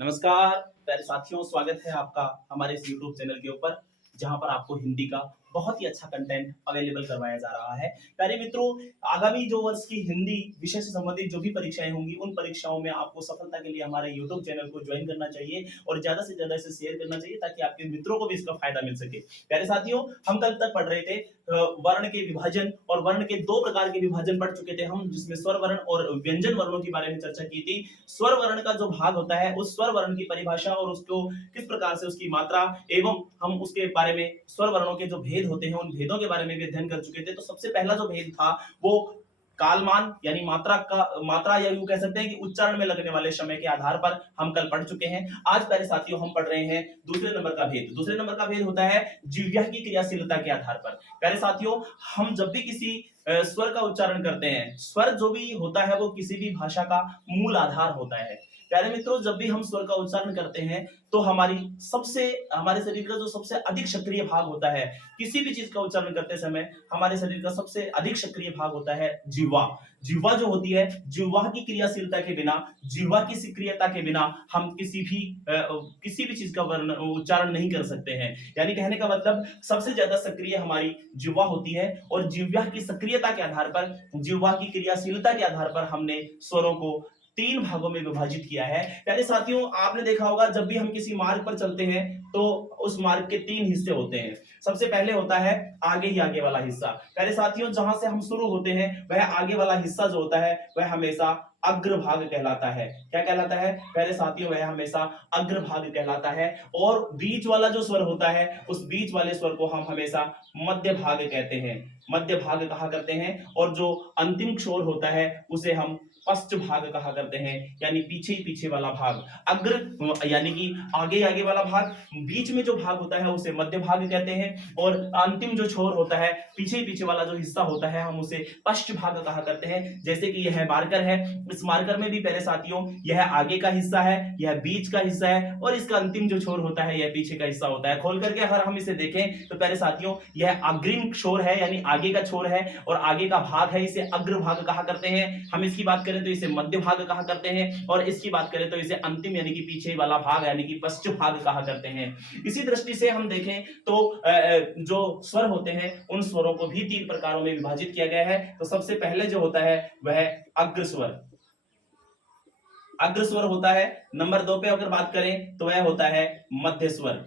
नमस्कार प्यारे साथियों, स्वागत है आपका हमारे इस YouTube चैनल के ऊपर, जहां पर आपको हिंदी का बहुत ही अच्छा कंटेंट अवेलेबल करवाया जा रहा है। प्यारे मित्रों, आगामी जो वर्ष की हिंदी विषय से संबंधित जो भी परीक्षाएं होंगी, उन परीक्षाओं में आपको सफलता के लिए हमारे YouTube चैनल को ज्वाइन करना चाहिए और ज्यादा से ज्यादा इसे शेयर करना चाहिए ताकि आपके मित्रों को भी इसका फायदा मिल सके। प्यारे साथियों, हम कल तक पढ़ रहे थे वर्ण के विभाजन और वर्ण के दो प्रकार के विभाजन पढ़ चुके थे हम, जिसमें स्वर वर्ण और व्यंजन वर्णों के बारे में चर्चा की थी। स्वर वर्ण का जो भाग होता है, उस स्वर वर्ण की परिभाषा और उसको किस प्रकार से उसकी मात्रा एवं हम उसके बारे में स्वर वर्णों के जो भेद होते हैं, उन भेदों के बारे में भी अध्ययन कर चुके थे। तो सबसे पहला जो भेद था वो कालमान यानी मात्रा या यूं कह सकते हैं कि उच्चारण में लगने वाले समय के आधार पर हम कल पढ़ चुके हैं। आज प्यारे साथियों हम पढ़ रहे हैं दूसरे नंबर का भेद। दूसरे नंबर का भेद होता है जिह्वा की क्रियाशीलता के आधार पर। प्यारे साथियों, हम जब भी किसी स्वर का उच्चारण करते हैं, स्वर जो भी होता है वो किसी भी भाषा का मूल आधार होता है। प्यारे मित्रों, जब भी हम स्वर का उच्चारण करते हैं तो हमारे शरीर का जो सबसे अधिक सक्रिय भाग होता है, किसी भी चीज का उच्चारण करते समय हमारे शरीर का सबसे अधिक सक्रिय भाग होता है जिह्वा। जिह्वा जो होती है, जिह्वा की क्रियाशीलता के बिना, जिह्वा की सक्रियता के बिना हम किसी भी चीज का उच्चारण नहीं कर सकते हैं। यानी कहने का मतलब सबसे ज्यादा सक्रिय हमारी जिह्वा होती है और जिह्वा की सक्रियता के आधार पर, जिह्वा की क्रियाशीलता के आधार पर हमने स्वरों को तीन भागों में विभाजित किया है। प्यारे साथियों, आपने देखा होगा जब भी हम किसी मार्ग पर चलते हैं तो उस मार्ग के तीन हिस्से होते हैं। सबसे पहले होता है आगे ही आगे वाला हिस्सा। प्यारे साथियों, जहां से हम शुरू होते हैं वह आगे वाला हिस्सा जो होता है वह हमेशा अग्रभाग कहलाता है। क्या कहलाता है प्यारे साथियों? वह हमेशा अग्रभाग कहलाता है। और बीच वाला जो स्वर होता है, उस बीच वाले स्वर को हम हमेशा मध्य भाग कहते हैं, मध्य भाग कहा करते हैं। और जो अंतिम छोर होता है उसे हम पश्च भाग कहा करते हैं, यानी पीछे ही पीछे वाला भाग। अग्र यानी कि आगे आगे वाला भाग, बीच में जो भाग होता है उसे मध्य भाग कहते हैं और अंतिम जो छोर होता है, पीछे ही पीछे वाला जो हिस्सा होता है, हम उसे पश्च भाग कहा करते हैं। जैसे कि यह मार्कर है, इस मार्कर में भी प्यारे साथियों यह आगे का हिस्सा है, यह बीच का हिस्सा है और इसका अंतिम जो छोर होता है यह पीछे का हिस्सा होता है। खोल करके अगर हम इसे देखें तो प्यारे साथियों यह अग्रिम छोर है, यानी आगे का छोर है और आगे का भाग है, इसे अग्र भाग कहा करते हैं। हम इसकी बात करें तो इसे मध्य भाग कहा करते हैं और इसकी बात करें तो इसे अंतिम यानी कि पीछे वाला भाग यानी कि पश्च भाग कहा करते हैं। इसी दृष्टि से हम देखें तो जो स्वर होते हैं उन स्वरों को भी तीन प्रकारों में विभाजित किया गया है। तो सबसे पहले जो होता है वह अग्रस्वर, अग्रस्वर होता है। नंबर दो पे अगर बात करें तो वह होता है मध्य स्वर।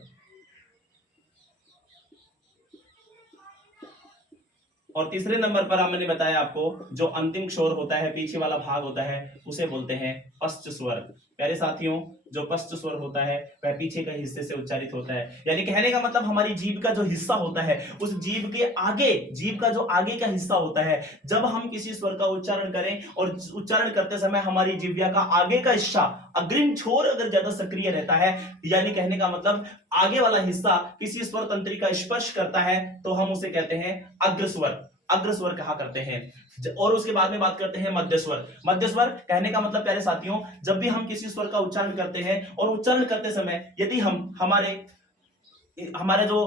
और तीसरे नंबर पर हमने बताया आपको जो अंतिम छोर होता है, पीछे वाला भाग होता है, उसे बोलते हैं पश्च स्वर। प्यारे साथियों, जो पश्च स्वर होता है वह पीछे के हिस्से से उच्चारित होता है। यानी कहने का मतलब हमारी जीभ का जो हिस्सा होता है, उस जीभ के आगे, जीभ का जो आगे का हिस्सा होता है, जब हम किसी स्वर का उच्चारण करें और उच्चारण करते समय हमारी जीभ का आगे का हिस्सा, अग्रिम छोर अगर ज्यादा सक्रिय रहता है, यानी कहने का मतलब आगे वाला हिस्सा किसी स्वर तंत्रिका स्पर्श करता है, तो हम उसे कहते हैं अग्रस्वर, अग्रस्वर कहा करते हैं। और उसके बाद में बात करते हैं मध्यस्वर। मध्यस्वर कहने का मतलब प्यारे साथियों, जब भी हम किसी स्वर का उच्चारण करते हैं और उच्चारण करते समय यदि हम हमारे जो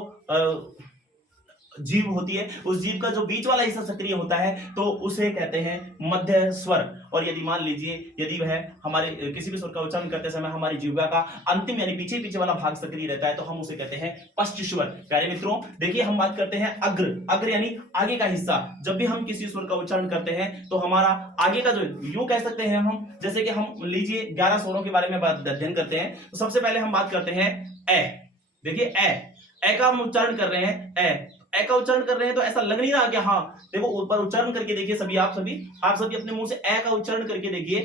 जीभ होती है, उस जीभ का जो बीच वाला हिस्सा सक्रिय होता है तो उसे कहते हैं मध्य स्वर। और यदि मान लीजिए यदि वह हमारे किसी भी स्वर का उच्चारण करते समय हमारी जीभ का अंतिम यानी पीछे पीछे वाला भाग सक्रिय रहता है तो हम उसे कहते हैं पश्च स्वर। प्यारे मित्रों, देखिए हम बात करते हैं अग्र, अग्र यानी आगे का हिस्सा। जब भी हम किसी स्वर का उच्चारण करते हैं तो हमारा आगे का जो, यूं कह सकते हैं हम, जैसे कि हम लीजिए 11 स्वरों के बारे में अध्ययन करते हैं तो सबसे पहले हम बात करते हैं ए। देखिए ए का हम उच्चारण कर रहे हैं, ए का उच्चारण कर रहे हैं तो ऐसा लग नहीं रहा कि हाँ, देखो ऊपर उच्चारण करके देखिए सभी, आप सभी अपने मुंह से ए का उच्चारण करके देखिए,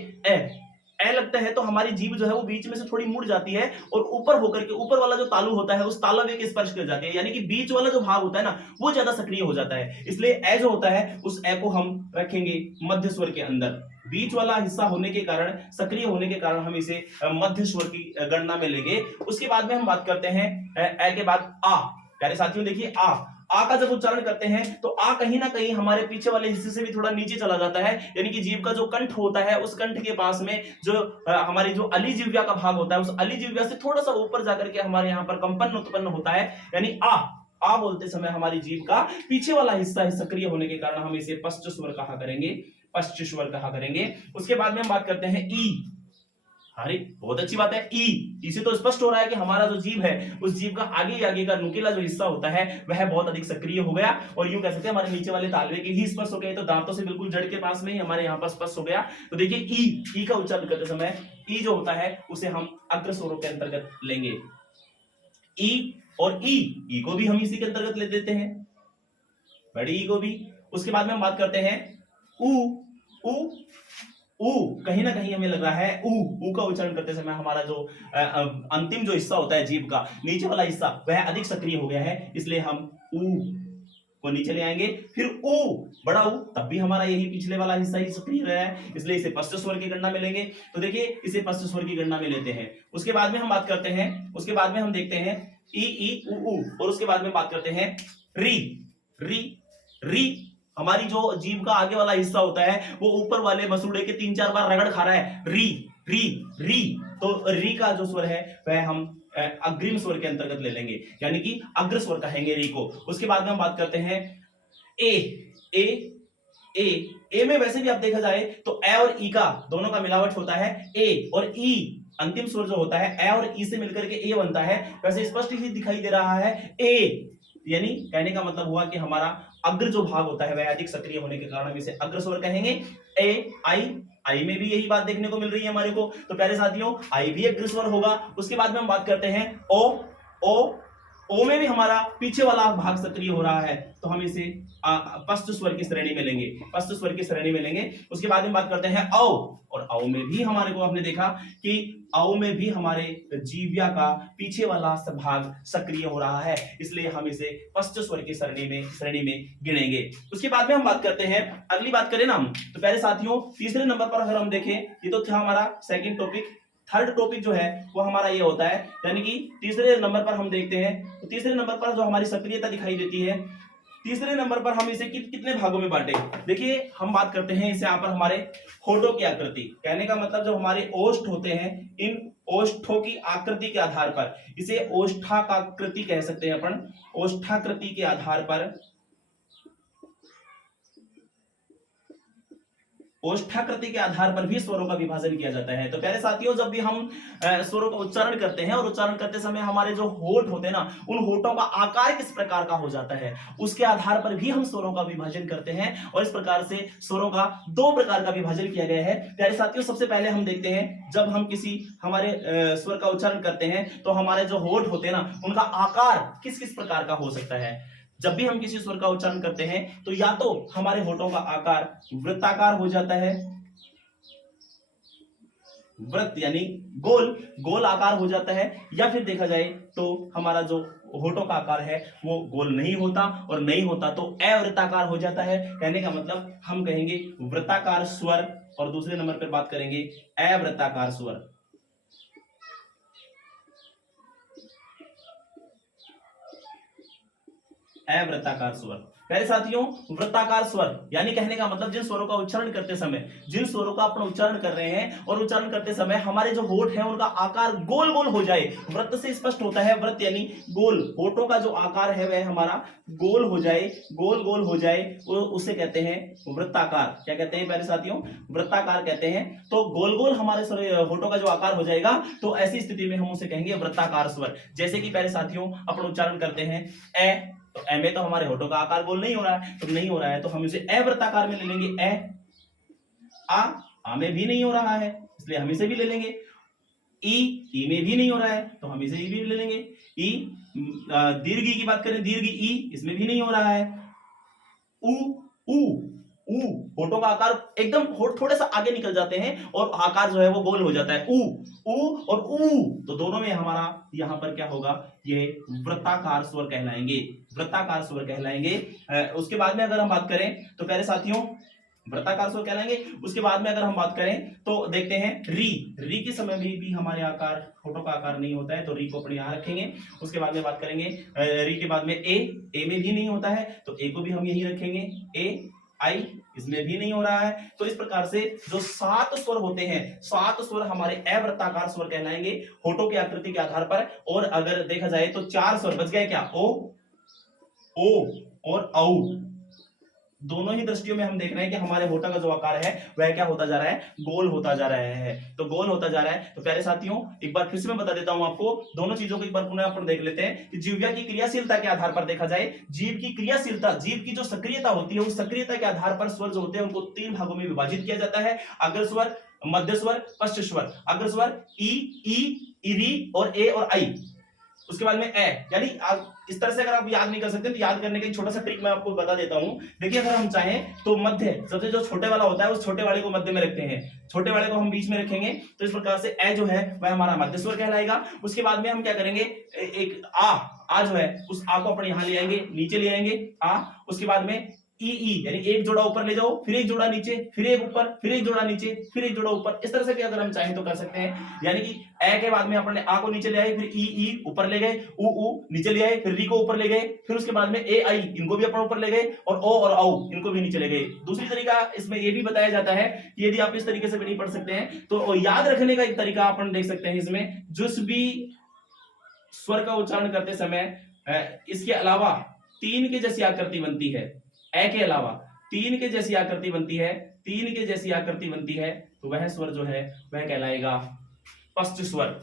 ए लगता है तो हमारी जीभ जो है वो बीच में से थोड़ी मुड़ जाती है और ऊपर होकर के ऊपर वाला जो तालु होता है उस तालव्य के स्पर्श कर जाती है, यानी कि बीच वाला जो भाग होता है ना वो ज्यादा सक्रिय हो जाता है। इसलिए ए जो होता है उस ए को हम रखेंगे मध्य स्वर के अंदर। बीच वाला हिस्सा होने के कारण, सक्रिय होने के कारण हम इसे मध्य स्वर की गणना में लेंगे। उसके बाद में हम बात करते हैं ए के बाद आ। प्यारे साथियों देखिए आ का जब उच्चारण करते हैं तो आ कहीं ना कहीं हमारे पीछे वाले हिस्से से भी थोड़ा नीचे चला जाता है, यानी कि जीभ का जो कंठ होता है उस कंठ के पास में जो हमारी जो अली जिह्वा का भाग होता है, उस अली जिह्वा से थोड़ा सा ऊपर जाकर के हमारे यहाँ पर कंपन उत्पन्न होता है। यानी आ बोलते समय हमारी जीभ का पीछे वाला हिस्सा सक्रिय होने के कारण हम इसे पश्च स्वर कहा करेंगे, पश्च स्वर कहा करेंगे। उसके बाद में हम बात करते हैं ई। अरे बहुत अच्छी बात है। ई से तो स्पष्ट हो रहा है कि हमारा जो जीभ है उस जीभ का आगे का नुकीला जो हिस्सा होता है वह बहुत अधिक सक्रिय हो गया, और यूं कह सकते हैं हमारे नीचे वाले तालवे के ही स्पर्श हो गए, तो दांतों से बिल्कुल जड़ के पास में ही हमारे यहाँ पर स्पर्श हो गया। तो देखिए ई का उच्चारण करते समय ई जो होता है उसे हम अग्र स्वरों के अंतर्गत लेंगे। ई और ई को भी हम इसी के अंतर्गत ले देते हैं, बड़ी ई को भी। उसके बाद में हम बात करते हैं ऊ। ऊ ऊ कहीं ना कहीं हमें लग रहा है ऊ का उच्चारण करते समय हमारा जो अंतिम जो हिस्सा होता है जीभ का नीचे वाला हिस्सा वह अधिक सक्रिय हो गया है, इसलिए हम ऊ को नीचे ले आएंगे। फिर ऊ बड़ा ऊ, तब भी हमारा यही पिछले वाला हिस्सा ही सक्रिय रहा है, इसलिए इसे पश्च स्वर की गणना में लेंगे। तो देखिए इसे पश्च स्वर की गणना में लेते हैं। उसके बाद में हम बात करते हैं, उसके बाद में हम देखते हैं ई ऊ, और उसके बाद में बात करते हैं री। री री हमारी जो जीभ का आगे वाला हिस्सा होता है वो ऊपर वाले मसूड़े के 3-4 बार रगड़ खा रहा है। री री री, तो री का जो स्वर है वह हम अग्रिम स्वर के अंतर्गत ले लेंगे, यानी कि अग्र स्वर कहेंगे री को। उसके बाद में हम बात करते हैं ए। ए ए ए में वैसे भी आप देखा जाए तो ए और ई का दोनों का मिलावट होता है। ए और ई अंतिम स्वर जो होता है ए और ई से मिलकर के ए बनता है, वैसे स्पष्ट ही दिखाई दे रहा है ए, यानी कहने का मतलब हुआ कि हमारा अग्र जो भाग होता है वह अधिक सक्रिय होने के कारण हम इसे अग्र स्वर कहेंगे। ए आई में भी यही बात देखने को मिल रही है हमारे को, तो प्यारे साथियों आई भी अग्र स्वर होगा। उसके बाद में हम बात करते हैं ओ में भी हमारा पीछे वाला भाग सक्रिय हो रहा है, तो हम इसे पश्च स्वर की श्रेणी में लेंगे, पश्च स्वर की श्रेणी में लेंगे। उसके बाद में बात करते हैं औ, और औ में भी हमारे को आपने देखा कि औ में भी हमारे जीव्या का पीछे वाला भाग सक्रिय हो रहा है, इसलिए हम इसे पश्च स्वर की श्रेणी में गिनेंगे। उसके बाद में हम बात करते हैं, अगली बात करें ना हम, तो प्यारे साथियों तीसरे नंबर पर अगर हम देखें, ये तो था हमारा सेकंड टॉपिक। थर्ड टॉपिक जो है वो हमारा ये होता है, यानी कि तीसरे नंबर पर हम देखते हैं, तो तीसरे नंबर पर जो हमारी सक्रियता दिखाई देती है, तीसरे नंबर पर हम इसे कितने भागों में बांटे। देखिए हम बात करते हैं इसे यहाँ पर हमारे होठों की आकृति, कहने का मतलब जो हमारे ओष्ठ होते हैं इन ओष्ठों की आकृति के आधार पर इसे ओष्ठाकृति कह सकते हैं अपन। ओष्ठाकृति के आधार पर, ओष्ठाकृति के आधार पर भी स्वरों का विभाजन किया जाता है। तो प्यारे साथियों जब भी हम स्वरों का उच्चारण करते हैं और उच्चारण करते समय हमारे जो होठ होते हैं ना, उन होठों का आकार किस प्रकार का हो जाता है उसके आधार पर भी हम स्वरों का विभाजन करते हैं, और इस प्रकार से स्वरों का 2 प्रकार का विभाजन किया गया है। प्यारे साथियों सबसे पहले हम देखते हैं जब हम किसी हमारे स्वर का उच्चारण करते हैं तो हमारे जो होठ होते हैं ना उनका आकार किस किस प्रकार का हो सकता है। जब भी हम किसी स्वर का उच्चारण करते हैं तो या तो हमारे होठों का आकार वृत्ताकार हो जाता है, वृत्त यानी गोल आकार हो जाता है, या फिर देखा जाए तो हमारा जो होठों का आकार है वो गोल नहीं होता, और नहीं होता तो अवृत्ताकार हो जाता है। कहने का मतलब हम कहेंगे वृत्ताकार स्वर, और दूसरे नंबर पर बात करेंगे अवृत्ताकार स्वर। अवृत्ताकार स्वर। प्यारे साथियों वृत्ताकार स्वर यानी कहने का मतलब जिन स्वरों का उच्चारण करते समय, जिन स्वरों का अपन उच्चारण कर रहे हैं और उच्चारण करते समय हमारे जो होठ हैं उनका आकार गोल गोल हो जाए। वृत्त से स्पष्ट होता है, वृत्त यानी गोल, होठों का जो आकार है वह हमारा गोल हो जाए, गोल गोल हो जाए, उसे कहते हैं वृत्ताकार। क्या कहते हैं प्यारे साथियों? वृत्ताकार कहते हैं। तो गोल गोल हमारे होठों का जो आकार हो जाएगा तो ऐसी स्थिति में हम उसे कहेंगे वृत्ताकार स्वर। जैसे कि प्यारे साथियों अपन उच्चारण करते हैं ए, तो ए में तो हमारे होठों का आकार गोल नहीं हो रहा है, तो नहीं हो रहा है तो हम इसे अवृत्ताकार में ले लेंगे। ए आ में भी नहीं हो रहा है इसलिए हम इसे भी ले लेंगे। ई में भी नहीं हो रहा है तो हम इसे भी ले लेंगे। ई दीर्घ ई की बात करें, दीर्घ ई इसमें भी नहीं हो रहा है। ऊ होठों का आकार एकदम होठ थोड़े सा आगे निकल जाते हैं और आकार जो है वो गोल हो जाता है। ऊ और ऊ तो दोनों में हमारा यहां पर क्या होगा, ये वृत्ताकार स्वर कहलाएंगे, वृत्ताकार स्वर कहलाएंगे। उसके बाद में अगर हम बात करें तो प्यारे साथियों वृत्ताकार स्वर कहलाएंगे। उसके बाद में अगर हम बात करें तो देखते हैं री के समय में भी हमारे आकार होठों का आकार नहीं होता है तो री को अपने यहां रखेंगे। उसके बाद में बात करेंगे री के बाद में ए में भी नहीं होता है तो ए को भी हम यही रखेंगे। ए आई इसमें भी नहीं हो रहा है। तो इस प्रकार से जो 7 स्वर होते हैं, 7 स्वर हमारे अवृत्ताकार स्वर कहलाएंगे होठों की आकृति के आधार पर। और अगर देखा जाए तो 4 स्वर बच गए क्या, ओ और औ। दोनों ही दृष्टियों में हम देख रहे हैं कि हमारे होठा का जो आकार है वह क्या होता जा रहा है, गोल होता जा रहा है। तो गोल होता जा रहा है। तो प्यारे साथियों एक बार फिर से मैं बता देता हूं आपको, दोनों चीजों को एक बार पुनः अपन देख लेते हैं कि जीव्या की क्रियाशीलता के आधार पर देखा जाए, जीव की क्रियाशीलता, जीव की जो सक्रियता होती है उस सक्रियता के आधार पर स्वर जो होते हैं उनको 3 भागों में विभाजित किया जाता है, अग्र स्वर, मध्य स्वर, पश्च स्वर। अग्र स्वर ई, री और ए और आई, उसके बाद में ए, यानी इस तरह से अगर आप याद नहीं कर सकते तो याद करने का एक छोटा सा ट्रिक मैं आपको बता देता हूं। देखिए अगर हम चाहें तो मध्य, सबसे जो छोटे वाला होता है उस छोटे वाले को मध्य में रखते हैं, छोटे वाले को हम बीच में रखेंगे, तो इस प्रकार से ए जो है वह हमारा मध्य स्वर कहलाएगा। उसके बाद में हम क्या करेंगे, एक आ जो है उस आ को अपने यहां ले आएंगे, नीचे ले आएंगे आ। उसके बाद में ई, यानी एक जोड़ा ऊपर ले जाओ, फिर एक जोड़ा नीचे, फिर एक ऊपर, फिर एक जोड़ा नीचे, फिर एक जोड़ा ऊपर। इस तरह से भी अगर हम चाहें तो कर सकते हैं। यानी कि ए के बाद में अपने आ को नीचे ले आए, फिर ई ऊपर ले गए, ऊ नीचे ले आए, फिर री को ऊपर ले गए, फिर उसके बाद में ए आई इनको भी अपन ऊपर ले गए, और ओ और औ इनको भी नीचे ले गए। दूसरी तरीका इसमें यह भी बताया जाता है कि यदि आप इस तरीके से भी नहीं पढ़ सकते हैं तो याद रखने का एक तरीका अपन देख सकते हैं इसमें, जिस भी स्वर का उच्चारण करते समय इसके अलावा 3 के जैसी आकृति बनती है, ए के अलावा 3 के जैसी आकृति बनती है, 3 के जैसी आकृति बनती है, तो वह स्वर जो है वह कहलाएगा पश्च स्वर,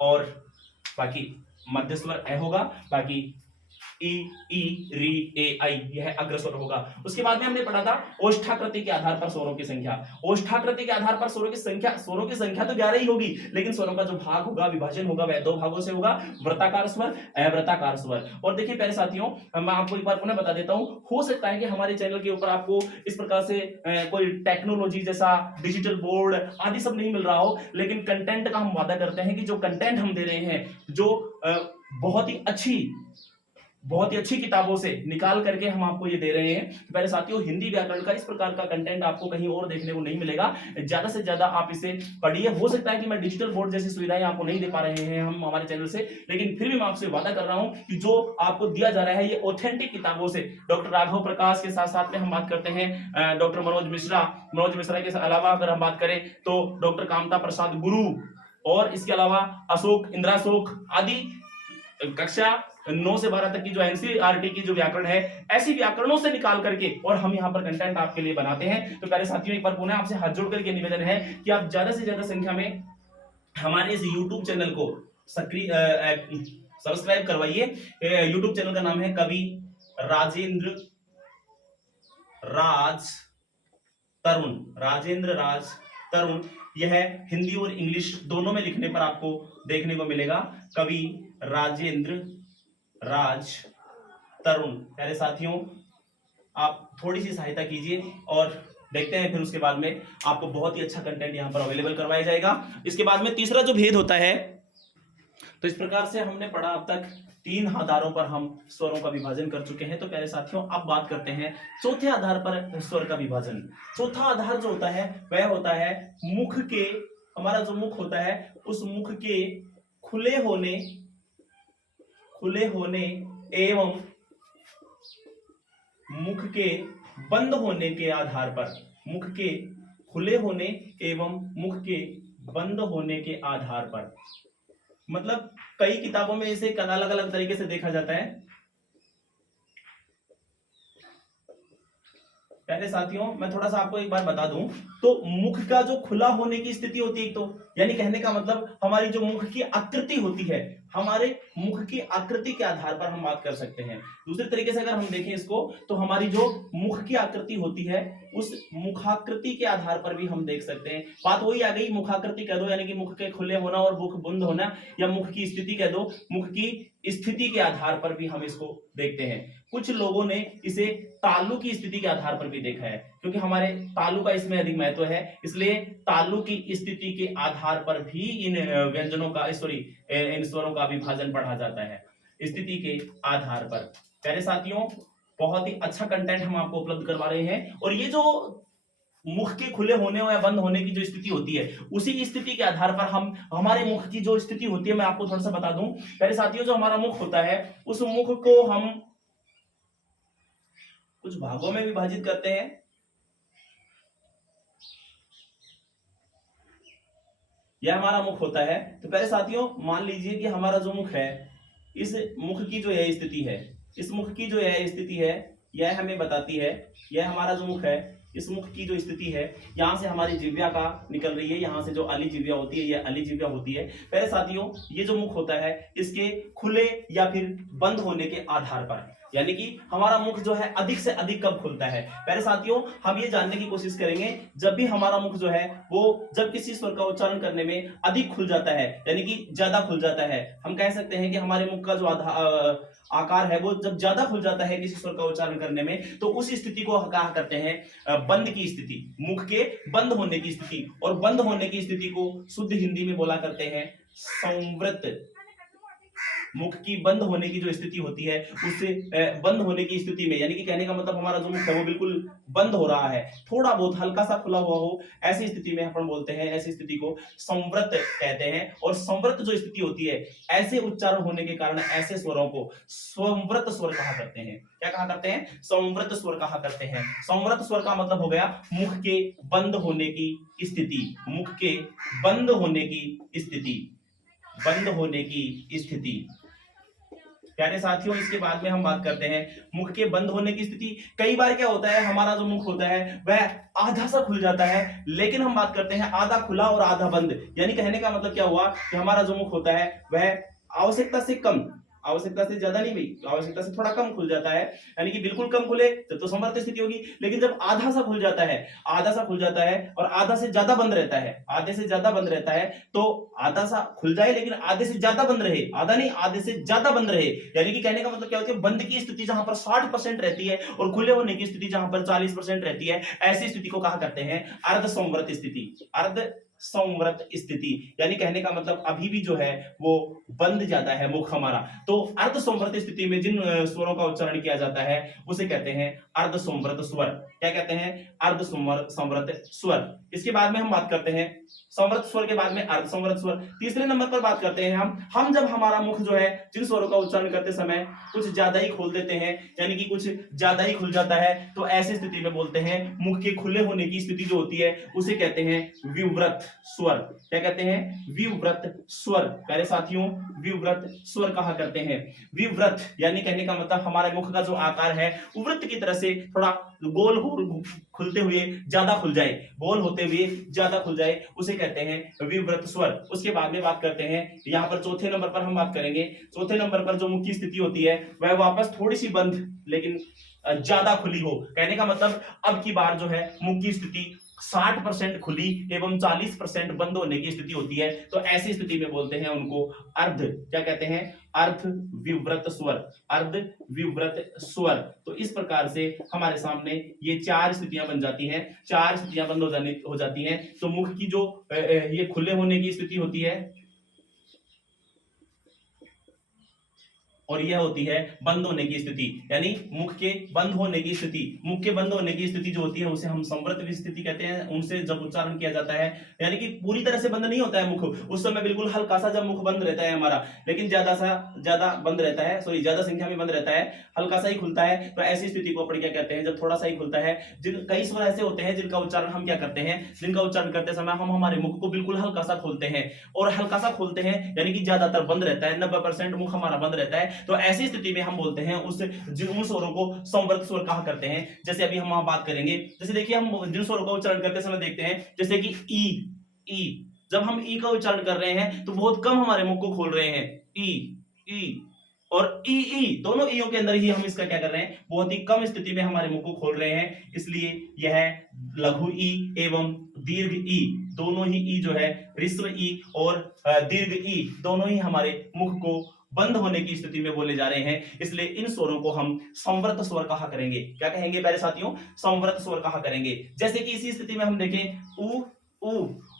और बाकी मध्य स्वर ए होगा, बाकी ई, री, ए, आई यह अग्र स्वर होगा। उसके बाद में हमने पढ़ा था ओष्ठाकृति के आधार पर स्वरों की संख्या। ओष्ठाकृति के आधार पर स्वरों की संख्या तो 11 ही होगी, लेकिन स्वरों का जो भाग होगा, विभाजन होगा, वह 2 भागों से होगा, वृत्ताकार स्वर, अवृत्ताकार स्वर। और देखिए प्यारे साथियों मैं आपको एक बार पुनः बता देता हूं, हो सकता है कि हमारे चैनल के ऊपर आपको इस प्रकार से कोई टेक्नोलॉजी जैसा डिजिटल बोर्ड आदि सब नहीं मिल रहा हो, लेकिन कंटेंट का हम वादा करते हैं कि जो कंटेंट हम दे रहे हैं, जो बहुत ही अच्छी किताबों से निकाल करके हम आपको ये दे रहे हैं। तो पहले साथियों हिंदी व्याकरण का इस प्रकार का कंटेंट आपको कहीं और देखने को नहीं मिलेगा, ज्यादा से ज्यादा आप इसे पढ़िए। हो सकता है कि मैं डिजिटल बोर्ड जैसी सुविधाएं आपको नहीं दे पा रहे हैं हम हमारे चैनल से, लेकिन फिर भी मैं आपसे वादा कर रहा हूं कि जो आपको दिया जा रहा है ये ऑथेंटिक किताबों से, डॉक्टर राघव प्रकाश के साथ साथ में हम बात करते हैं डॉक्टर मनोज मिश्रा के अलावा अगर हम बात करें तो डॉक्टर कामता प्रसाद गुरु, और इसके अलावा अशोक इंद्राशोक आदि कक्षा 9 से 12 तक की जो एनसीईआरटी की जो व्याकरण है, ऐसी व्याकरणों से निकाल करके और हम यहाँ पर कंटेंट आपके लिए बनाते हैं। तो पहले साथियों एक बार पुनः आपसे हाथ जोड़ करके निवेदन है कि आप ज्यादा से ज्यादा संख्या में हमारे इस यूट्यूब चैनल को सब्सक्राइब करवाइए। यूट्यूब चैनल का नाम है कवि राजेंद्र राज तरुण। यह हिंदी और इंग्लिश दोनों में लिखने पर आपको देखने को मिलेगा, कवि राजेंद्र राज तरुण। प्यारे साथियों आप थोड़ी सी सहायता कीजिए और देखते हैं, फिर उसके बाद में आपको बहुत ही अच्छा कंटेंट यहां पर अवेलेबल करवाया जाएगा। इसके बाद में तीसरा जो भेद होता है, तो इस प्रकार से हमने पढ़ा अब तक 3 आधारों पर हम स्वरों का विभाजन कर चुके हैं। तो प्यारे साथियों अब बात करते हैं चौथे आधार पर स्वर का विभाजन। चौथा आधार जो होता है वह होता है मुख के, हमारा जो मुख होता है उस मुख के खुले होने एवं मुख के बंद होने के आधार पर, मुख के खुले होने एवं मुख के बंद होने के आधार पर, मतलब कई किताबों में इसे अलग अलग तरीके से देखा जाता है। पहले साथियों मैं थोड़ा सा आपको एक बार बता दूं, तो मुख का जो खुला होने की स्थिति होती है, तो यानी कहने का मतलब हमारी जो मुख की आकृति होती है, हमारे मुख की आकृति के आधार पर हम बात कर सकते हैं। दूसरे तरीके से अगर हम देखें इसको, तो हमारी जो मुख की आकृति होती है उस मुखाकृति के आधार पर भी हम देख सकते हैं। बात वही आ गई, मुखाकृति कह दो यानी कि मुख के खुले होना और मुख बंद होना, या मुख की स्थिति कह दो, मुख की स्थिति के आधार पर भी हम इसको देखते हैं। कुछ लोगों ने इसे तालु की स्थिति के आधार पर भी देखा है, क्योंकि हमारे तालु का इसमें अधिक महत्व है, इसलिए तालु की स्थिति के आधार पर भी इन व्यंजनों का इन स्वरों का विभाजन पढ़ा जाता है, स्थिति के आधार पर। प्यारे साथियों बहुत ही अच्छा कंटेंट हम आपको उपलब्ध करवा रहे हैं, और ये जो मुख के खुले होने या बंद होने की जो स्थिति होती है, उसी स्थिति के आधार पर हम हमारे मुख की जो स्थिति होती है, मैं आपको थोड़ा सा बता दूं। प्यारे साथियों जो हमारा मुख होता है उस मुख को हम कुछ भागों में विभाजित करते हैं। यह हमारा मुख होता है। तो पहले साथियों मान लीजिए कि हमारा जो मुख है, इस मुख की जो यह स्थिति है, इस मुख की जो यह स्थिति है, यह हमें बताती है, यह हमारा जो मुख है, इस मुख की जो स्थिति है, यहाँ से हमारी जिह्वा का निकल रही है, यहाँ से जो अली जिह्वा होती है, यह अली जिह्वा होती है। पहले साथियों, ये जो मुख होता है इसके खुले या फिर बंद होने के आधार पर, यानी कि हमारा मुख जो है अधिक से अधिक कब खुलता है। पहले साथियों, हम ये जानने की कोशिश करेंगे, जब भी हमारा मुख जो है वो जब किसी स्वर का उच्चारण करने में अधिक खुल जाता है, यानी कि ज्यादा खुल जाता है, हम कह सकते हैं कि हमारे मुख का जो आकार है वो जब ज्यादा खुल जाता है किसी स्वर का उच्चारण करने में, तो उस स्थिति को कहा करते हैं बंद की स्थिति, मुख के बंद होने की स्थिति। और बंद होने की स्थिति को शुद्ध हिंदी में बोला करते हैं संवृत। मुख की बंद होने की जो स्थिति होती है, उससे बंद होने की स्थिति में, यानी कि कहने का मतलब हमारा जो मुख है वो बिल्कुल बंद हो रहा है, थोड़ा बहुत हल्का सा खुला हुआ हो, ऐसी स्थिति में अपन बोलते हैं, ऐसी स्थिति को संवृत कहते हैं। और संवृत जो स्थिति होती है, ऐसे उच्चारण होने के कारण ऐसे स्वरों को संवृत स्वर कहा करते हैं। क्या कहा करते हैं? संवृत स्वर कहा करते हैं। संवृत स्वर का मतलब हो गया मुख के बंद होने की स्थिति, मुख के बंद होने की स्थिति, बंद होने की स्थिति। प्यारे साथियों, इसके बाद में हम बात करते हैं मुख के बंद होने की स्थिति। कई बार क्या होता है, हमारा जो मुख होता है वह आधा सा खुल जाता है, लेकिन हम बात करते हैं आधा खुला और आधा बंद। यानी कहने का मतलब क्या हुआ कि हमारा जो मुख होता है वह आवश्यकता से कम, आवश्यकता से ज्यादा नहीं भाई, आवश्यकता से थोड़ा कम खुल जाता है, यानी कि बिल्कुल कम खुले तब तो समवर्त स्थिति होगी। लेकिन जब आधा सा खुल जाता है, आधा सा खुल जाता है और आधा से ज्यादा बंद रहता है, आधे से ज्यादा बंद रहता है, तो आधा सा खुल जाए लेकिन आधे से ज्यादा बंद रहे, आधा नहीं आधे से ज्यादा बंद रहे, यानी कि कहने का मतलब क्या होती है, बंद की स्थिति जहां पर 60% रहती है और खुले होने की स्थिति जहां पर 40% रहती है, ऐसी स्थिति को कहा करते हैं अर्ध संवृत स्थिति। अर्ध संवृत स्थिति, यानी कहने का मतलब अभी भी जो है वो बंद जाता है मुख हमारा। तो अर्ध संवृत स्थिति में जिन स्वरों का उच्चारण किया जाता है उसे कहते हैं अर्ध संवृत स्वर। क्या कहते हैं? अर्ध संवृत स्वर। इसके बाद में हम बात करते हैं संवृत स्वर के बाद में अर्ध संवृत स्वर। तीसरे नंबर पर बात करते हैं हम जब हमारा मुख जो है जिन स्वरों का उच्चारण करते समय कुछ ज्यादा ही खोल देते हैं, यानी कि कुछ ज्यादा ही खुल जाता है, तो ऐसी स्थिति में बोलते हैं मुख के खुले होने की स्थिति जो होती है उसे कहते हैं विव्रत स्वर। क्या कहते हैं? विव्रत स्वर। प्यारे साथियों, विव्रत स्वर कहा करते हैं। विव्रत यानी कहने का मतलब हमारे मुख का जो आकार है वो वृत्त की तरह से थोड़ा गोल गोल खुलते हुए ज्यादा खुल जाए, गोल होते हुए ज्यादा खुल जाए, उसे कहते हैं विव्रत स्वर। उसके बाद में बात करते हैं यहाँ पर चौथे नंबर पर हम बात करेंगे। चौथे नंबर पर जो मुख की स्थिति होती है वह वापस थोड़ी सी बंद लेकिन ज्यादा खुली हो। कहने का मतलब अब की बार जो है मुख की स्थिति 60% खुली एवं 40% बंद होने की स्थिति होती है, तो ऐसी स्थिति में बोलते हैं उनको अर्ध, क्या कहते हैं? अर्ध विव्रत स्वर। अर्ध विव्रत स्वर। तो इस प्रकार से हमारे सामने ये चार स्थितियां बन जाती हैं, चार स्थितियां बंद हो जाती हैं। तो मुख की जो ये खुले होने की स्थिति होती है और यह होती है बंद होने की स्थिति, यानी मुख के बंद होने की स्थिति। मुख के बंद होने की स्थिति जो होती है उसे हम संवृत स्थिति कहते हैं। उनसे जब उच्चारण किया जाता है, यानी कि पूरी तरह से बंद नहीं होता है मुख, उस समय बिल्कुल हल्का सा जब मुख बंद रहता है हमारा, लेकिन ज्यादा बंद रहता है, सॉरी ज्यादा संख्या में बंद रहता है, हल्का सा ही खुलता है, तो ऐसी स्थिति को अपन क्या कहते हैं? जब थोड़ा सा ही खुलता है। कई स्वर ऐसे होते हैं जिनका उच्चारण हम क्या करते हैं, जिनका उच्चारण करते समय हम हमारे मुख को बिल्कुल हल्का सा खोलते हैं, और हल्का सा खोलते हैं यानी कि ज्यादातर बंद रहता है, 90% मुख हमारा बंद रहता है, तो ऐसी स्थिति में हम बोलते हैं उन स्वरों को संवृत स्वर कहा करते हैं। जैसे अभी हम बात करेंगे, जैसे देखिए हम जिन स्वरों का उच्चारण करते समय देखते हैं, जैसे कि ई, जब हम ई का उच्चारण कर रहे हैं तो बहुत कम हमारे मुख को खोल रहे हैं, ई और ई दोनों ईओ के अंदर ही हम इसका क्या कर रहे हैं, बहुत ही कम स्थिति में हमारे मुख को खोल रहे हैं, इसलिए यह लघु ई एवं दीर्घ ई, दोनों ही ई जो है ह्रस्व ई और दीर्घ ई दोनों ही हमारे मुख को बंद होने की स्थिति में बोले जा रहे हैं, इसलिए इन स्वरों को हम संवृत स्वर कहा करेंगे। क्या कहेंगे प्यारे साथियों? संवृत स्वर कहा करेंगे। जैसे कि इसी स्थिति में हम देखें ऊ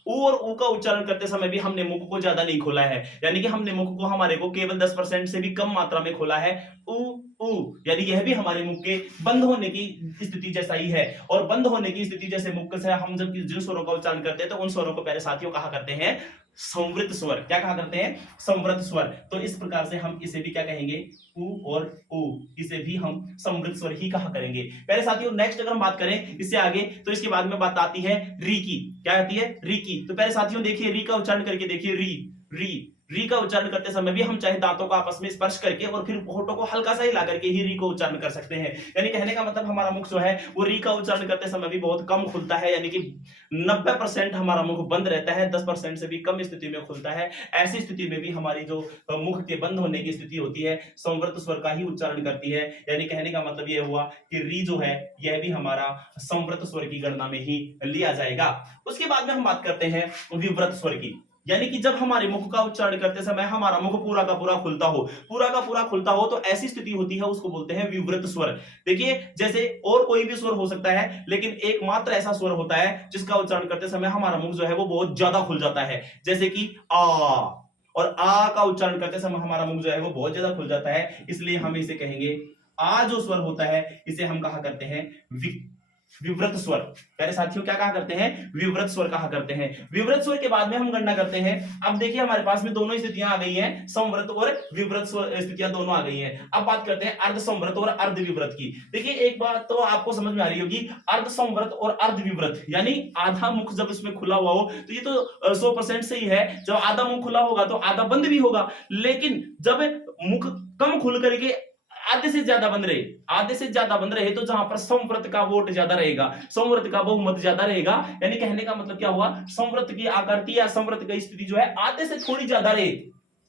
और ऊ का उच्चारण करते समय भी हमने मुख को ज्यादा नहीं खोला है, यानी कि हमने मुख को हमारे को केवल 10% से भी कम मात्रा में खोला है। ऊ, यानी यह भी हमारे मुख के बंद होने की स्थिति जैसा ही है, और बंद होने की स्थिति जैसे मुख से हम जब जिन स्वरों का उच्चारण करते हैं तो उन स्वरों को प्यारे साथियों कहा करते हैं संवृत स्वर। क्या कहा करते हैं? संवृत स्वर। तो इस प्रकार से हम इसे भी क्या कहेंगे? ऊ और ऊ, इसे भी हम संवृत स्वर ही कहा करेंगे। पहले साथियों नेक्स्ट अगर हम बात करें इससे आगे, तो इसके बाद में बात आती है री की। क्या आती है? री की। तो पहले साथियों देखिए री का उच्चारण करके देखिए, री री का उच्चारण करते समय भी हम चाहे दांतों को आपस में स्पर्श करके और फिर होठों को हल्का सा हिला करके ही री को उच्चारण कर सकते हैं। यानी कहने का मतलब हमारा मुख जो है वो री का उच्चारण करते समय भी बहुत कम खुलता है, यानी कि 90% हमारा मुख बंद रहता है, 10% से भी कम स्थिति में खुलता है। ऐसी स्थिति में भी हमारी जो मुख के बंद होने की स्थिति होती है संवृत स्वर का ही उच्चारण करती है। यानी कहने का मतलब यह हुआ कि री जो है यह भी हमारा संवृत स्वर की गणना में ही लिया जाएगा। उसके बाद में हम बात करते हैं विव्रत स्वर की, यानी कि जब हमारे मुख का उच्चारण करते समय हमारा मुख पूरा का पूरा खुलता हो, पूरा का पूरा खुलता हो, तो ऐसी स्थिति होती है, उसको बोलते हैं विव्रत स्वर। देखिए जैसे और कोई भी स्वर हो सकता है, लेकिन एकमात्र ऐसा स्वर होता है जिसका उच्चारण करते समय हमारा मुख जो है वो बहुत ज्यादा खुल जाता है, जैसे कि आ। और आ का उच्चारण करते समय हमारा मुख जो है वो बहुत ज्यादा खुल जाता है, इसलिए हम इसे कहेंगे आ जो स्वर होता है इसे हम कहा करते हैं विव्रत स्वर। प्यारे साथियों क्या कहा करते हैं? विव्रत स्वर कहा करते हैं। विव्रत स्वर के बाद में हम गणना करते हैं। अब देखिए हमारे पास में दोनों स्थितियां आ गई हैं, संवृत और विव्रत स्वर स्थितियां दोनों आ गई हैं। अब बात करते हैं अर्ध संवृत और अर्ध विव्रत की। देखिए एक बात तो आपको समझ में आ रही होगी, अर्ध संवृत और अर्ध विव्रत यानी आधा मुख जब इसमें खुला हुआ हो तो ये तो 100% सही है, जब आधा मुख खुला होगा तो आधा बंद भी होगा। लेकिन जब मुख कम खुल करके आधे से ज्यादा बंद रहे, आधे से ज्यादा बंद रहे, तो जहां पर संवृत का वोट ज्यादा रहेगा, संवृत का बहुमत ज्यादा रहेगा, यानी कहने का मतलब क्या हुआ, संवृत की आकृति या संवृत की स्थिति जो है आधे से थोड़ी ज्यादा रहे,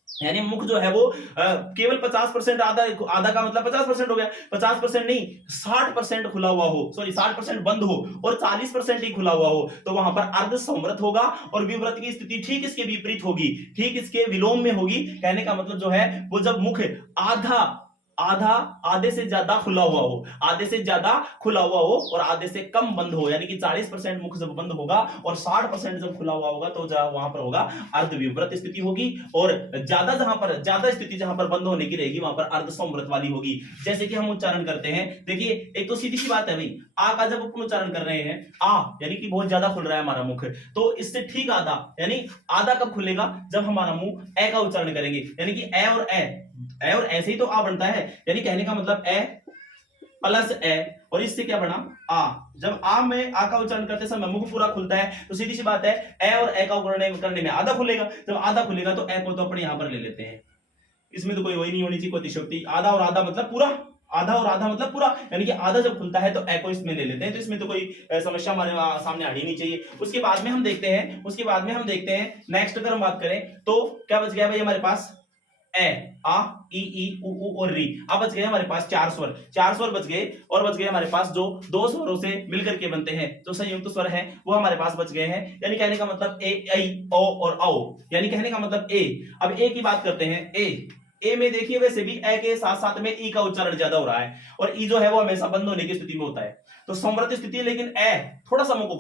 यानी मुख जो है वो केवल 50%, आधा आधा का मतलब 50% हो गया, 50% नहीं 60% खुला हुआ हो, सॉरी 60% बंद हो और 40% ही खुला हुआ हो, तो वहां पर अर्ध संवृत होगा। और विव्रत की स्थिति ठीक इसके विपरीत होगी, ठीक इसके विलोम में होगी। कहने का मतलब जो है वो जब मुख आधा आधा आधे से ज्यादा खुला हुआ हो, आधे से ज्यादा खुला हुआ हो और आधे से कम बंद हो, यानी कि 40% मुख जब बंद होगा और 60% जब खुला हुआ होगा, तो वहां पर होगा अर्ध विव्रत स्थिति होगी। और ज्यादा स्थिति जहां पर बंद होने की रहेगी वहां पर अर्ध संवृत वाली होगी। जैसे कि हम उच्चारण करते हैं, देखिए एक तो सीधी सी बात है भाई, आ का जब अपन उच्चारण कर रहे हैं, आ यानी कि बहुत ज्यादा खुल रहा है हमारा मुख, तो इससे ठीक आधा, यानी आधा कब खुलेगा, जब हमारा मुंह ए का उच्चारण करेंगे, यानी कि ए और ऐसे ही तो आ बनता है, यानी कहने का मतलब ए प्लस ए और इससे क्या बना आ। जब आ में आ का उच्चारण करते समय मुख पूरा खुलता है, तो सीधी सी बात है ए और ए का करने में आधा खुलेगा, जब आधा खुलेगा तो ए को तो अपने यहां पर ले लेते हैं, इसमें तो कोई वही नहीं होनी चाहिए कोई अतिशयोक्ति, आधा और आधा मतलब पूरा, आधा और आधा मतलब पूरा, यानी कि आधा जब खुलता है तो ए को इसमें ले लेते हैं, तो इसमें तो कोई समस्या हमारे सामने आनी नहीं चाहिए। उसके बाद में हम देखते हैं नेक्स्ट अगर हम बात करें तो क्या बच गया भाई हमारे पास, ए आ ई उ और री। अब बच गए हमारे पास चार स्वर बच गए, और बच गए हमारे पास जो दो स्वरों से मिलकर के बनते हैं, जो संयुक्त स्वर है वो हमारे पास बच गए हैं। यानी कहने का मतलब ए ऐ ओ और औ, यानी कहने का मतलब ए। अब ए की बात करते हैं, ए में देखिए वैसे भी ए के साथ साथ में ई का उच्चारण ज्यादा हो रहा है, और ई जो है वो हमेशा बंद होने की स्थिति में होता है, तो संवृत स्थिति, लेकिन ए थोड़ा सा मुंह को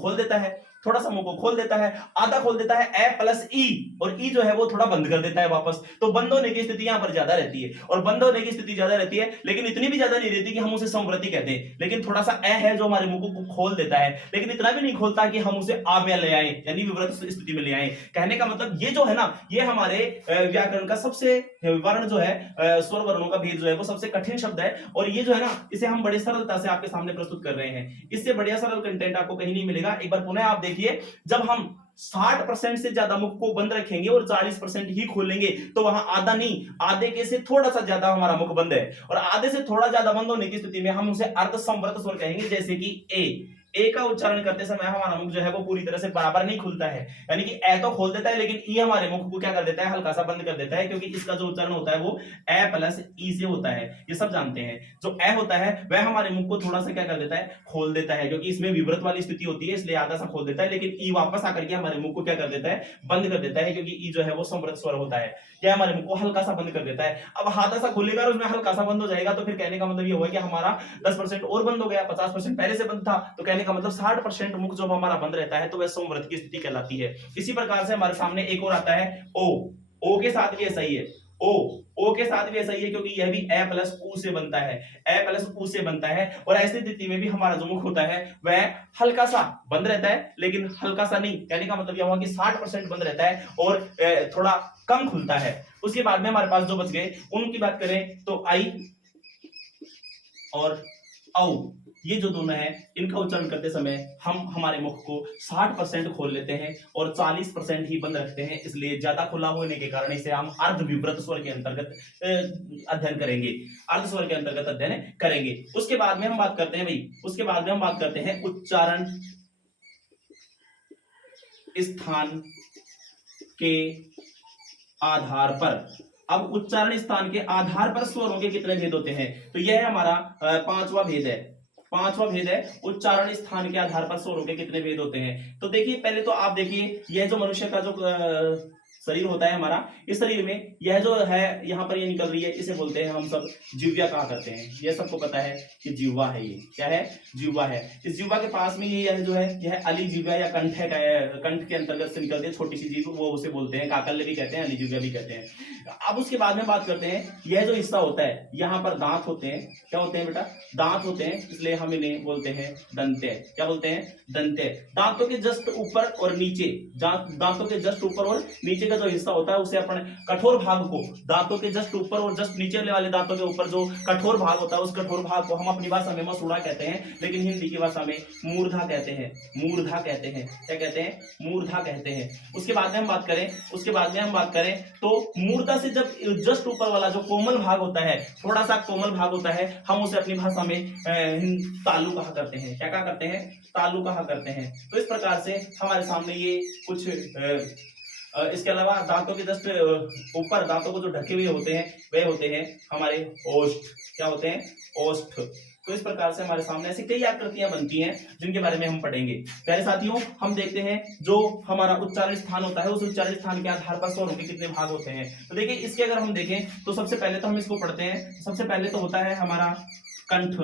खोल देता है, आधा खोल देता है ए प्लस ई, और ई जो है वो थोड़ा बंद कर देता है वापस, तो बंद होने की स्थिति यहां पर ज्यादा रहती है, और बंद होने की स्थिति ज्यादा रहती है, लेकिन इतनी भी ज्यादा नहीं रहती कि हम उसे संवृति कहते हैं, लेकिन थोड़ा सा ए है जो हमारे मुंह को खोल देता है, लेकिन इतना भी नहीं खोलता कि हम उसे आ में ले आए, यानी विव्रत स्थिति में ले आए। कहने का मतलब ये जो है ना, ये हमारे व्याकरण का सबसे, वर्ण जो है स्वर वर्णों का भेद जो है वो सबसे कठिन शब्द है, और ये जो है ना इसे हम बड़े सरलता से आपके सामने प्रस्तुत कर रहे हैं, इससे बढ़िया सरल कंटेंट आपको कहीं नहीं मिलेगा। एक बार पुनः आप देखिए, जब हम 60% से ज्यादा मुख को बंद रखेंगे और 40% ही खोलेंगे, तो वहां आधा नहीं, आधे के से थोड़ा सा ज्यादा हमारा मुख बंद है, और आधे से थोड़ा ज्यादा बंद होने की स्थिति में हम उसे अर्ध संवृत स्वर कहेंगे। जैसे कि ए का उच्चारण करते समय हमारा मुख जो है वो पूरी तरह से बराबर नहीं खुलता है, यानी कि ए तो खोल देता है, लेकिन ई हमारे मुख को क्या कर देता है, हल्का सा बंद कर देता है, क्योंकि इसका जो उच्चारण होता है वो ए प्लस ई से होता है, ये सब जानते हैं। जो ए होता है वह हमारे मुख को थोड़ा सा क्या कर देता है, खोल देता है, क्योंकि इसमें विव्रत वाली स्थिति होती है, इसलिए आधा सा खोल देता है, लेकिन ई वापस आकर के हमारे मुख को क्या कर देता है, बंद कर देता है, क्योंकि ई जो है वो संवृत स्वर होता है, क्या हमारे मुख को हल्का सा बंद कर देता है। अब आधा सा खुलेगा और उसमें हल्का सा बंद हो जाएगा, तो फिर कहने का मतलब ये हुआ कि हमारा 10% और बंद हो गया, 50% पहले से बंद था, तो कहने का मतलब 60% मुख जब हमारा बंद रहता है तो वह संवृत की स्थिति कहलाती है। इसी प्रकार से हमारे सामने एक और आता है ओ के साथ भी ऐसा ही है, ओ के साथ भी ऐसा ही है, क्योंकि यह भी ए प्लस उ से बनता है, ए प्लस उ से बनता है, और ऐसी स्थिति में भी हमारा जो मुख होता है वह हल्का सा बंद रहता है, लेकिन हल्का सा नहीं, कहने का मतलब यह हुआ कि 60% बंद रहता है और थोड़ा कम खुलता है। उसके बाद में हमारे पास जो बच गए उनकी बात करें तो आई और औ, ये जो दोनों है इनका उच्चारण करते समय हम हमारे मुख को 60% खोल लेते हैं और 40% ही बंद रखते हैं, इसलिए ज्यादा खुला होने के कारण इसे हम अर्धविव्रत स्वर के अंतर्गत अध्ययन करेंगे, अर्ध स्वर के अंतर्गत अध्ययन करेंगे। उसके बाद में हम बात करते हैं भाई, उसके बाद में हम बात करते हैं उच्चारण स्थान के आधार पर। अब उच्चारण स्थान के आधार पर स्वरों के कितने भेद होते हैं, तो यह हमारा पांचवा भेद है। पांचवा भेद है उच्चारण स्थान के आधार पर स्वरों के कितने भेद होते हैं। तो देखिए पहले तो आप देखिए यह जो मनुष्य का जो शरीर होता है हमारा, इस शरीर में यह जो है यहाँ पर ये निकल रही है, इसे बोलते हैं हम सब जिह्वा कहा करते हैं। यह सबको पता है कि जिह्वा है, ये क्या है, जिह्वा है। इस जिह्वा के पास में ये यह जो है यह अली जिह्वा या कंठ है, कंठ के अंतर्गत से निकलती है छोटी सी जीभ, वो उसे बोलते हैं काकल्य भी कहते हैं, अली जिह्वा भी कहते हैं। अब उसके बाद में बात करते हैं यह जो हिस्सा होता है यहाँ पर दांत होते हैं, क्या होते हैं बेटा, दांत होते हैं, इसलिए हम इन्हें बोलते हैं दंते। क्या बोलते हैं, दंते। दांतों के जस्ट ऊपर और नीचे, दांतों के जस्ट ऊपर और नीचे का जो हिस्सा होता है उसे अपन कठोर भाग को, दांतों के जस्ट ऊपर और जस्ट नीचे वाले दांतों के ऊपर जो कठोर भाग होता है उस कठोर भाग को हम अपनी भाषा में मसूड़ा कहते हैं, लेकिन हिंदी की भाषा में मूर्धा कहते हैं, मूर्धा कहते हैं। क्या कहते हैं, मूर्धा कहते हैं। उसके बाद में हम बात करें, उसके बाद में हम बात करें तो मूर्धा से जब जस्ट ऊपर वाला जो कोमल भाग होता है, थोड़ा सा कोमल भाग होता है, हम उसे अपनी भाषा में तालु कहा करते हैं। क्या कहा करते हैं, तालु कहा करते हैं। तो इस प्रकार से हमारे सामने ये कुछ इसके अलावा दांतों के जस्ट ऊपर दांतों को जो ढके हुए होते हैं वे होते हैं हमारे ओष्ठ। क्या होते हैं, ओष्ठ। तो इस प्रकार से हमारे सामने ऐसी कई आकृतियां बनती हैं जिनके बारे में हम पढ़ेंगे। प्यारे साथियों, हम देखते हैं जो हमारा उच्चारण स्थान होता है उस उच्चारण स्थान के आधार पर स्वरों के कितने भाग होते हैं। तो देखिए इसके अगर हम देखें तो सबसे पहले तो हम इसको पढ़ते हैं। सबसे पहले तो होता है हमारा कंठ।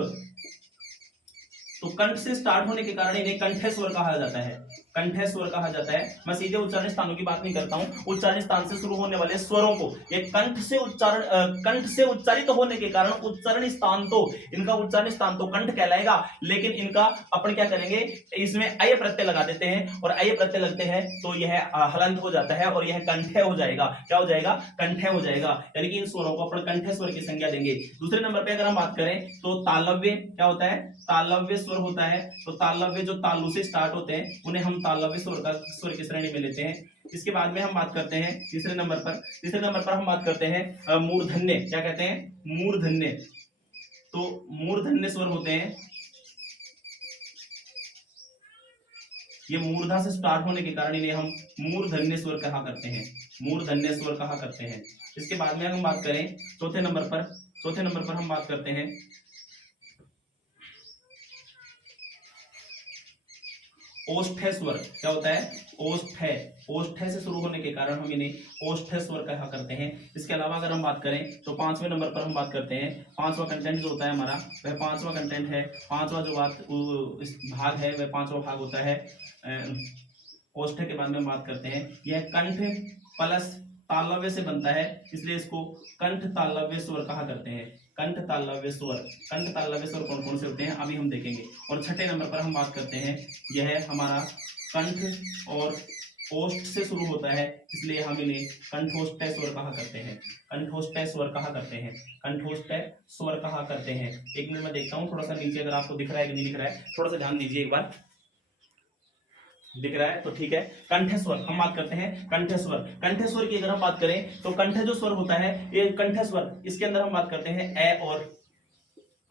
तो कंठ से स्टार्ट होने के कारण इन्हें कंठस्वर कहा जाता है, कंठस्वर कहा जाता है। मैं सीधे उच्चारण स्थानों की बात नहीं करता हूं, उच्चारण स्थान से शुरू होने वाले स्वरों को ये कंठ से उच्चारित होने के कारण उच्चारण स्थान तो इनका उच्चारण स्थान तो कंठ कहलाएगा, लेकिन इनका अपन क्या करेंगे, इसमें अय प्रत्यय लगा देते हैं और अय प्रत्यय लगते हैं तो यह हलंत हो जाता है और यह कंठ हो जाएगा। क्या हो जाएगा, कंठ हो जाएगा। यानी कि इन स्वरों को अपन कंठस्वर की संज्ञा देंगे। दूसरे नंबर पे अगर हम बात करें तो तालव्य। क्या होता है, तालव्य स्वर होता है। तो तालव्य जो तालु से स्टार्ट होते हैं उन्हें हम तालव्य स्वर की श्रेणी में लेते हैं। इसके बाद में हम बात करते हैं तीसरे नंबर पर हम बात करते हैं मूर्धन्य। क्या कहते हैं, मूर्धन्य। तो मूर्धन्य स्वर होते हैं, ये मूर्धा से स्टार्ट होने के कारण इन्हें हम मूर्धन्य स्वर कहा करते हैं, मूर्धन्य स्वर कहा करते हैं। इसके बाद में हम बात करें चौथे नंबर पर हम बात करते हैं ओष्ठ स्वर। क्या होता है, ओष्ठ से शुरू होने के कारण हम इन्हें ओष्ठ स्वर कहा करते हैं। इसके अलावा अगर हम बात करें तो पांचवें नंबर पर हम बात करते हैं, पांचवा कंटेंट जो होता है हमारा वह पांचवा कंटेंट है, पांचवा जो भाग है वह पांचवा भाग होता है ओष्ठ के बाद में हम बात करते हैं। यह कंठ प्लस तालव्य से बनता है, इसलिए इसको कंठ तालव्य स्वर कहा करते हैं। कंठ तालव्य स्वर कौन कौन से होते हैं अभी हम देखेंगे। और छठे नंबर पर हम बात करते हैं, यह हमारा कंठ और ओष्ठ से शुरू होता है, इसलिए हम इन्हें कंठोष्ठ स्वर कहा करते हैं, कंठोष्ठ स्वर कहा करते हैं, कंठोष्ठ स्वर कहा करते हैं। एक मिनट में देखता हूँ थोड़ा सा नीचे अगर आपको दिख रहा है कि नहीं दिख रहा है, थोड़ा सा ध्यान दीजिए एक बार। दिख रहा है तो ठीक है। कंठस्वर हम बात करते हैं, कंठस्वर की अगर हम बात करें तो कंठ जो स्वर होता है ये कंठस्वर, इसके अंदर हम बात करते हैं ए और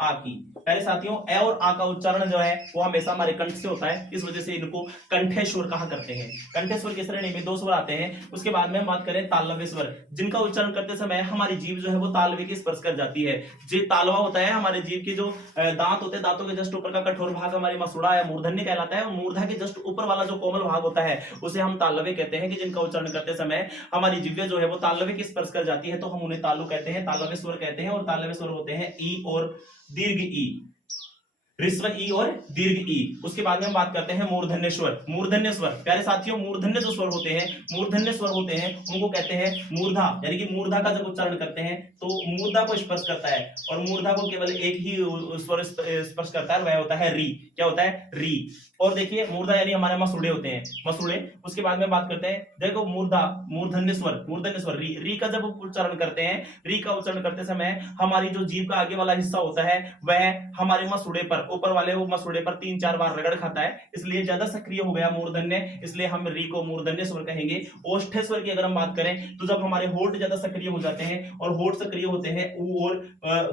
आ की। पहले साथियों ए और आ का उच्चारण जो है वो हमेशा हमारे कंठ से होता है, इस वजह से इनको कंठेश्वर कहा करते हैं। कंठेश्वर की श्रेणी में दो स्वर आते हैं। उसके बाद में हम बात करें तालव्य स्वर, जिनका उच्चारण करते समय हमारी जीभ जो है वो तालव्य की स्पर्श कर जाती है। जो तालवा होता है हमारे जीभ के जो दांत होते हैं, दांतों के जस्ट ऊपर का कठोर भाग हमारी मसूड़ा या मूर्धन्य कहलाता है। मूर्धा के जस्ट ऊपर वाला जो कोमल भाग होता है उसे हम तालव्य कहते हैं, कि जिनका उच्चारण करते समय हमारी जीभ जो है वो तालव्य की स्पर्श कर जाती है, तो हम उन्हें तालु कहते हैं, तालव्य स्वर कहते हैं। और तालव्य स्वर होते हैं ई और दीर्घ ई, ऋस्व ई और दीर्घ ई। उसके बाद में हम बात करते हैं मूर्धन्य स्वर। मूर्धन्य स्वर प्यारे साथियों, मूर्धन्य जो स्वर होते हैं, मूर्धन्य स्वर होते हैं उनको कहते हैं मूर्धा। यानी कि मूर्धा का जब उच्चारण करते हैं तो मूर्धा को स्पर्श करता है और मूर्धा को केवल एक ही स्वर स्पर्श करता है, वह होता है री। क्या होता है, री। और देखिए मूर्धा यानी हमारे मसूड़े होते हैं, मसूड़े। उसके बाद में बात करते हैं, देखो मूर्धा, मूर्धन्य स्वर री। री का जब उच्चारण करते हैं, री का उच्चारण करते समय हमारी जो जीभ का आगे वाला हिस्सा होता है वह हमारे मसूड़े पर ऊपर वाले वो मसूड़े पर 3-4 बार रगड़ खाता है, इसलिए ज्यादा सक्रिय हो गया मूर्धन्य, इसलिए हम री को मूर्धन्य स्वर कहेंगे। ओष्ठ स्वर की अगर हम बात करें तो जब हमारे होठ ज्यादा सक्रिय हो जाते हैं और होठ सक्रिय होते हैं ऊ और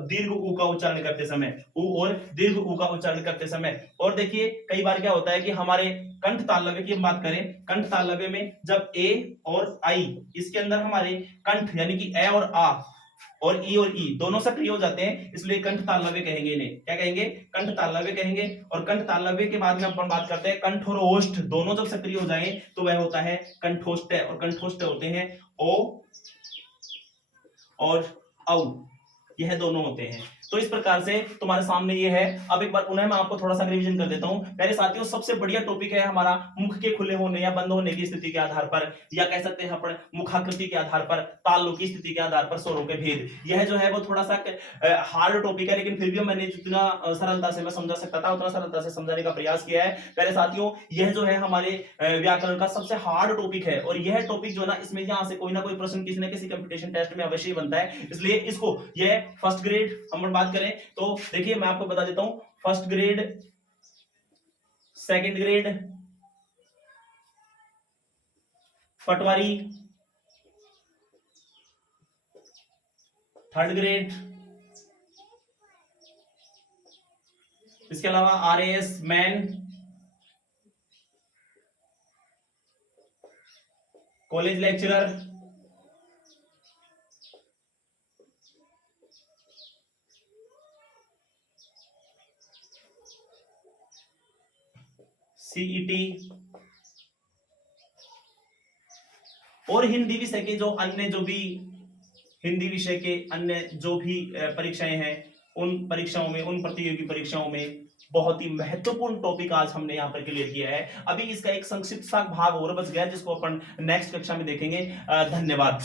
दीर्घ ऊ का उच्चारण करते समय, ऊ और दीर्घ ऊ का उच्चारण करते समय। और देखिए कई बार क्या होता है कि हमारे कंठ तालव्य की हम बात करें, कंठ तालव्य में जब ए और आई, इसके अंदर हमारे कंठ यानी कि ए और आ और ई और ई दोनों सक्रिय हो जाते हैं, इसलिए कंठ तालव्य कहेंगे। इन्हें क्या कहेंगे? कंठ तालव्य कहेंगे। और कंठ तालव्य के बाद में अपन बात करते हैं कंठ और ओष्ठ दोनों जब सक्रिय हो जाएं तो वह होता है कंठोष्ठ, और कंठोष्ठ होते हैं ओ और औ, यह दोनों होते हैं। तो इस प्रकार से तुम्हारे सामने ये है। अब एक बार पुनः मैं आपको थोड़ा सा रिवीजन कर देता हूं। प्यारे साथियों, सबसे बढ़िया टॉपिक है हमारा मुख के खुले होने या बंद होने की स्थिति के आधार पर, या कह सकते हैं अपन मुखाकृति के आधार पर, तालों की स्थिति के आधार पर स्वरों के भेद। यह जो है वो थोड़ा सा हार्ड टॉपिक है, लेकिन फिर भी मैंने जितना सरलता से मैं समझा सकता था उतना सरलता से समझाने का प्रयास किया है। प्यारे साथियों, यह जो है हमारे व्याकरण का सबसे हार्ड टॉपिक है, और यह टॉपिक जो है ना, इसमें यहाँ से कोई ना कोई प्रश्न किसी न किसी कंपटीशन टेस्ट में अवश्य बनता है, इसलिए इसको यह फर्स्ट ग्रेड हम बात करें तो देखिए मैं आपको बता देता हूं, फर्स्ट ग्रेड, सेकंड ग्रेड, पटवारी, थर्ड ग्रेड, इसके अलावा RAS man, college lecturer, CET, और हिंदी विषय के जो अन्य जो भी हिंदी विषय के अन्य जो भी परीक्षाएं हैं, उन परीक्षाओं में, उन प्रतियोगी परीक्षाओं में बहुत ही महत्वपूर्ण टॉपिक आज हमने यहाँ पर क्लियर किया है। अभी इसका एक संक्षिप्त सा भाग और बच गया जिसको अपन नेक्स्ट कक्षा में देखेंगे। धन्यवाद।